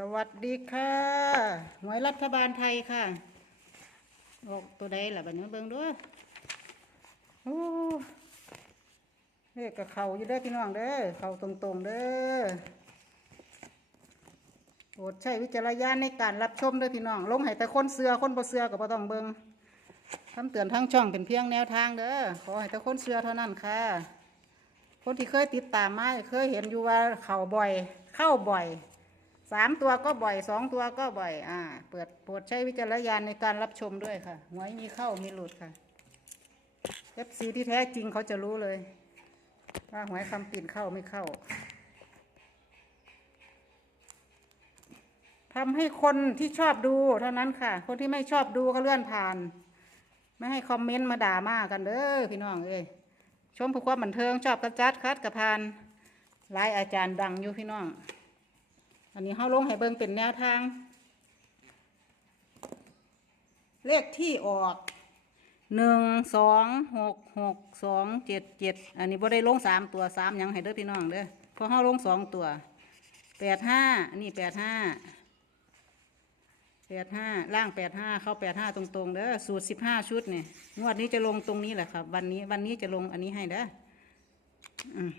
สวัสดีค่ะหวยรัฐบาลไทยค่ะออกตัวใดล่ะบัดนี้เบิ่งด้วยโอ้เลขกับเขาอยู่เด้อพี่น้องเด้อเขาตรงๆเด้อโปรดใช้วิจารณญาณในการรับชมเด้อพี่น้อง ลงให้แต่คนเสือคนบ่เสือก็บ่ต้องเบิ่งคำเตือนทางช่องเป็นเพียงแนวทางเด้อขอให้แต่คนเสือเท่านั้นค่ะ คนที่เคยติดตามมาเคยเห็นอยู่ว่าเขาบ่อย เข้าบ่อย สามตัวก็บ่อยสองตัวก็บ่อย อ่า เปิดโปรดใช้วิจารณญาณในการรับชมด้วยค่ะหวยมีเข้ามีหลุดค่ะเอฟซีที่แท้จริงเขาจะรู้เลย ว่าหวยคำปิ่นเข้าไม่เข้าทำให้คนที่ชอบดูเท่านั้นค่ะ คนที่ไม่ชอบดูก็เลื่อนผ่าน ไม่ให้คอมเมนต์มาด่ามากกันเด้อพี่น้องเอ้ยชมเพื่อความบันเทิงชอบกระจัดคัดกระพานหลายอาจารย์ดังอยู่พี่น้อง อันนี้เขาลงให้เบิ่งเป็นแนวทาง เลขที่ออกหนึ่งสองหกหกสองเจ็ดเจ็ดอันนี้บ่ได้ลงสามตัวสามยังให้เด้อพี่น้องเด้อเพราะเขาลงสองตัวแปดห้านนี้แปดห้าแปดห้าล่างแปดห้าเข้าแปดห้าตรงๆเด้อสูตรสิบห้าชุดเนี่ยงวดนี้จะลงตรงนี้แหละครับ วันนี้วันนี้จะลงอันนี้ให้เด้ออืม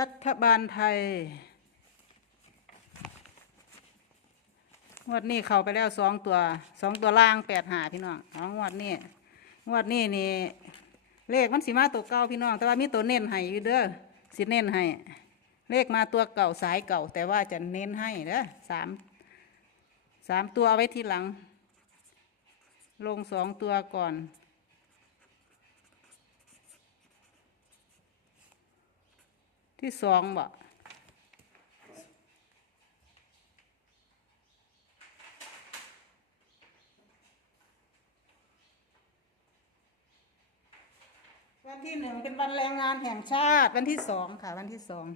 รัฐบาลไทยงวดนี้เข้าไปแล้วสองตัวสองตัวล่างแปดหาพี่น้องอ๋องวดนี้งวดนี้นี่เลขมันสีมาตัวเก่าพี่น้อง แต่ว่ามีตัวเน้นให้อยู่เด้อสิเน้นให้ เลขมาตัวเก่าสายเก่า แต่ว่าจะเน้นให้เด้อสามสามตัวเอาไว้ทีหลัง ลงสองตัวก่อน ที่สองบ่วันที่หนึ่งเป็นวันแรงงานแห่งชาติ วันที่สองค่ะ วันที่สอง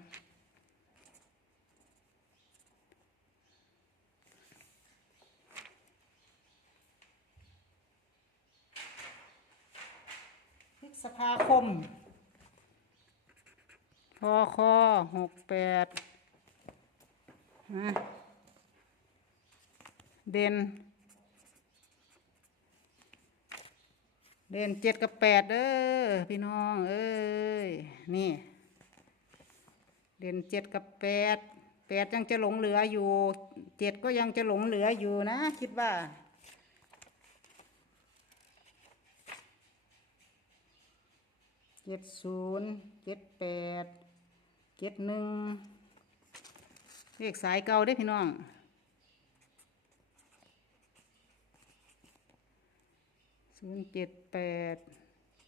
พฤษภาคม พอคอหกแปดเด่น เด่นเจ็ดกับแปดเด้อพี่น้องเอ้ยนี่ เด่นเจ็ดกับแปดแปดยังจะหลงเหลืออยู่เจ็ดก็ยังจะหลงเหลืออยู่นะ คิดว่าเจ็ดศูนย์เจ็ดแปด เจ็ดหนึ่งเลขสายเก่าได้พี่น้องศูนย์เจ็ดแปด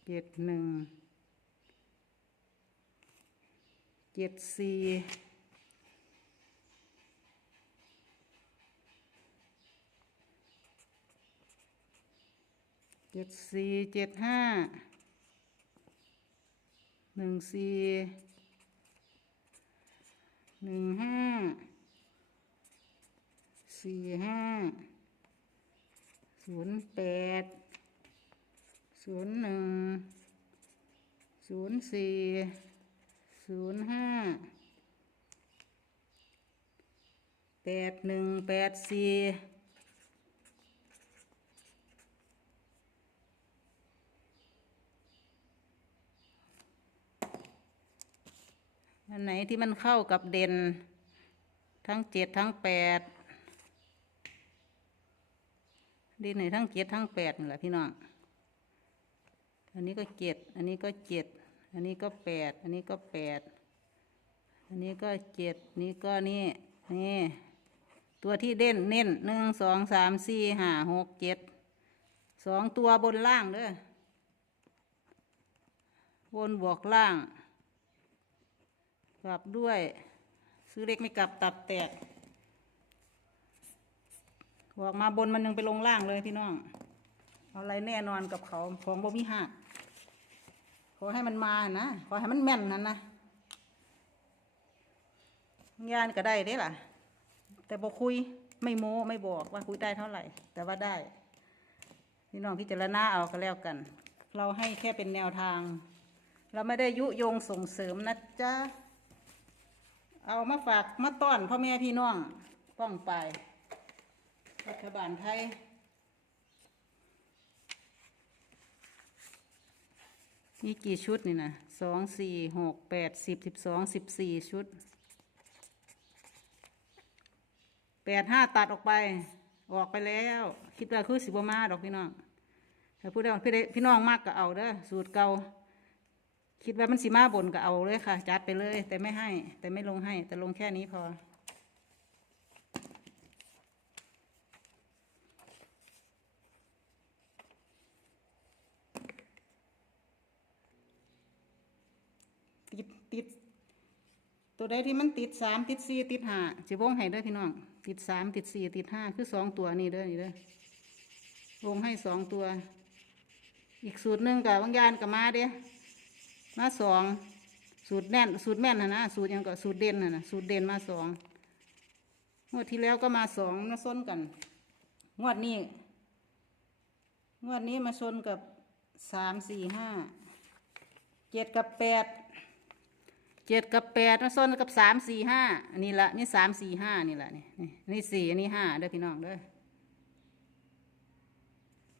เจ็ดหนึ่งเจ็ดสี่เจ็ดสี่เจ็ดห้าหนึ่งสี่ หนึ่งห้าสี่ห้าศูนย์แปดศูนย์หนึ่งศูนย์สี่ศูนย์ห้าแปดหนึ่งแปดสี่ อันไหนที่มันเข้ากับเด่น ทั้งเจ็ดทั้งแปดเด่นไหนทั้งเจ็ดทั้งแปดนี่แหละพี่น้อง อันนี้ก็เจ็ดอันนี้ก็เจ็ดอันนี้ก็แปดอันนี้ก็แปดอันนี้ก็เจ็ดนี่ก็นี่นี่ ตัวที่เด่นเน้นหนึ่งสองสามสี่ห้าหกเจ็ดสองตัวบนล่างเด้อบนบวกล่าง กลับด้วย ซื้อเล็กไม่กลับตับแตกบอกมาบนมันยังไปลงล่างเลยพี่น้อง เอาอะไรแน่นอนกับเขาของบ่มีหักขอให้มันมานะ ขอให้มันแม่นนะนนะงานก็ได้เด้ล่ะ แต่บอกคุยไม่โม้ไม่บอกว่าคุยได้เท่าไหร่ แต่ว่าได้ พี่น้องพิจารณาเอาก็แล้วกัน เราให้แค่เป็นแนวทาง เราไม่ได้ยุยงส่งเสริมนะจ๊ะ เอามาฝากมาต้อนพ่อแม่พี่น้องป้องไปรัฐบาลไทยมีกี่ชุดนี่นะสองสี่หกแปดสิบสิบสองสิบสี่ชุดแปดห้าตัดออกไป ออกไปแล้ว คิดว่าคือสิบมาดอกพี่น้องแต่พูดได้พี่ได้พี่น้องมากก็เอาเด้อสูตรเก่า คิดว่ามันสิมาบนก็เอาเลยค่ะ จัดไปเลย แต่ไม่ให้ แต่ไม่ลงให้ แต่ลงแค่นี้พอ ติดติด ตัวใดที่มันติดสามติดสี่ติดห้าสิวงให้เด้อพี่น้อง ติดสามติดสี่ติดห้าคือสองตัวนี่เด้อนี่เด้อวงให้สองตัว อีกสูตรหนึ่งกับบางยานกับมาเด้อ มาสองสูตรแน่นสูตรแม่นนะนะสูตรยังก็สูตรเด่นนะนะสูตรเด่นมาสองงวดที่แล้วก็มาสองมาซ้นกันงวดนี้งวดนี้มาชนกับสามสี่ห้าเจ็ดกับแปดเจ็ดกับแปดมาส้นกับสามสี่ห้าอันนี้ละนี่สามสี่ห้านี่ละนี่นี่นี่สี่อันนี้ห้าเด้อพี่น้องเด้อ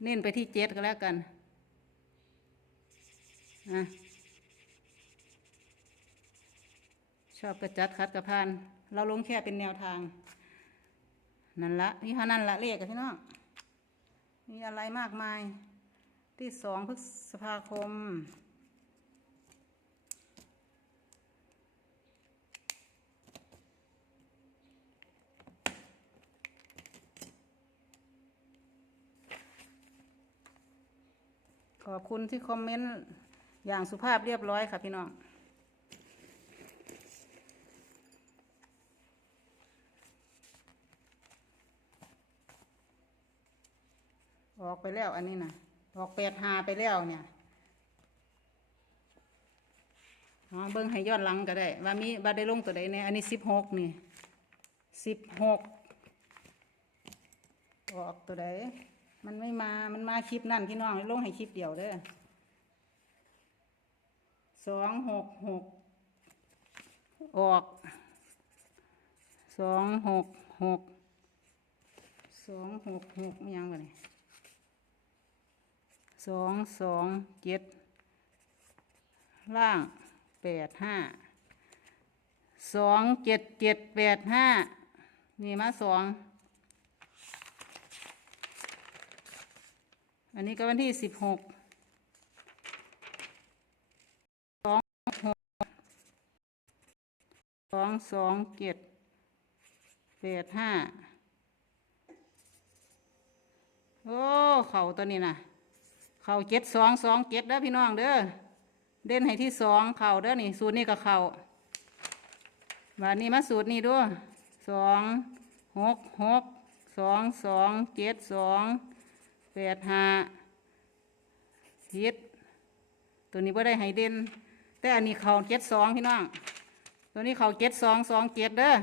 เน้นไปที่เจ็ดก็แล้วกันอะ ชอบกระจัดคัดกระพาน เราลงแค่เป็นแนวทาง นั่นละนี่เท่านั้นละเลขกับพี่น้องมีอะไรมากมาย ที่สองพฤษภาคมขอบคุณที่คอมเมนต์อย่างสุภาพเรียบร้อยค่ะพี่น้อง ออกไปแล้วอันนี้นะออกแปดหาไปแล้วเนี่ยอ๋อเบิ้งให้ยอนหลังก็ได้ ว่ามีว่าได้ลงตัวใดเนี่ยอันนี้สิบหกนี่สิบหกออกตัวใดมันไม่มา มันมาคลิปนั่นพี่น้องลงให้คลิปเดียวเด้อสองหกหกออกสองหกหกสองหกหกอิหยังไง สองสองเจ็ดล่างแปดห้าสองเจ็ดเจ็ดแปดห้านี่มาสองอันนี้ก็วันที่สิบหกสองหกสองสองเจ็ดแปดห้าโอ้ เข่าตัวนี้นะ เข่าเจ็ดสองสองเจ็ดเด้อพี่น้องเด้อเด่นให้ที่สองเข่าเด้อนี่ สูตรนี้ก็เข่าวันนี้มาสูตรนี้ด้วยสองหกหกสองสองเจ็ดสองแปดห้าฮิตตัวนี้ไ่ได้ให้เด่นแต่อันนี้เข่าเจ็ดสองพี่น้องตัวนี้เข่าเจ็ดสองสองเจ็ดเด้อ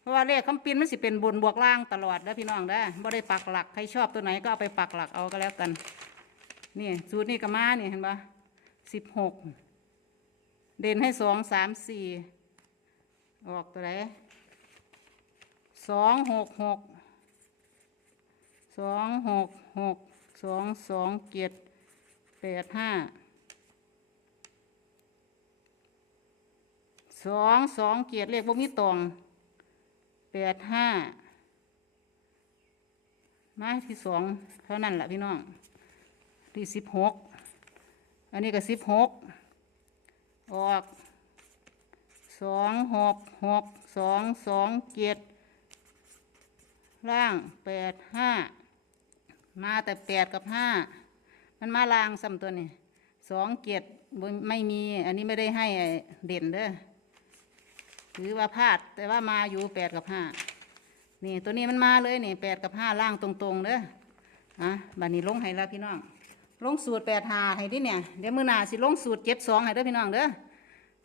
เพราะว่าเลขคำปินมันสิเป็นบนบวกล่างตลอดเด้อพี่น้องเด้อบ่ได้ปักหลักใครชอบตัวไหนก็เอาไปปักหลักเอาก็แล้วกัน นี่สูตรนี่ก็มาเนี่ยเห็นปะสิบหกเด่นให้สองสามสี่ออกตัวไหนสองหกหกสองหกหกสองสองเจ็ดแปดห้าสองสองเจ็ดเลขบ่มีตองแปดห้ามาที่สองเท่านั้นแหละพี่น้อง ที่สิบหกอันนี้ก็สิบหกออกสองหกหกสองสองเจ็ดล่างแปดห้ามาแต่แปดกับห้ามันมาล่างซ้ำตัวนี่สองเจ็ดไม่มี อันนี้ไม่ได้ให้เด่นเด้อหรือว่าพลาดแต่ว่ามาอยู่แปดกับห้านี่ตัวนี้มันมาเลยนี่แปดกับห้าล่างตรงๆเด้ออะบัดนี้ลงให้แล้วพี่น้อง ลงสูตรแปดหาให้ที่เนี่ยเดี๋ยวมือหนาสิลงสูตรเจ็ดสองให้เด้อพี่น้องเด้อ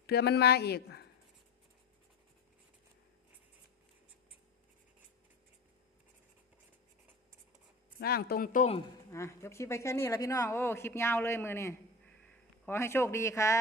เถื่อมันมาอีก ร่างตรงตรงอะยกคลิปไปแค่นี้แล้วพี่น้อง โอ้ คลิปยาวเลยมือนี่ขอให้โชคดีค่ะ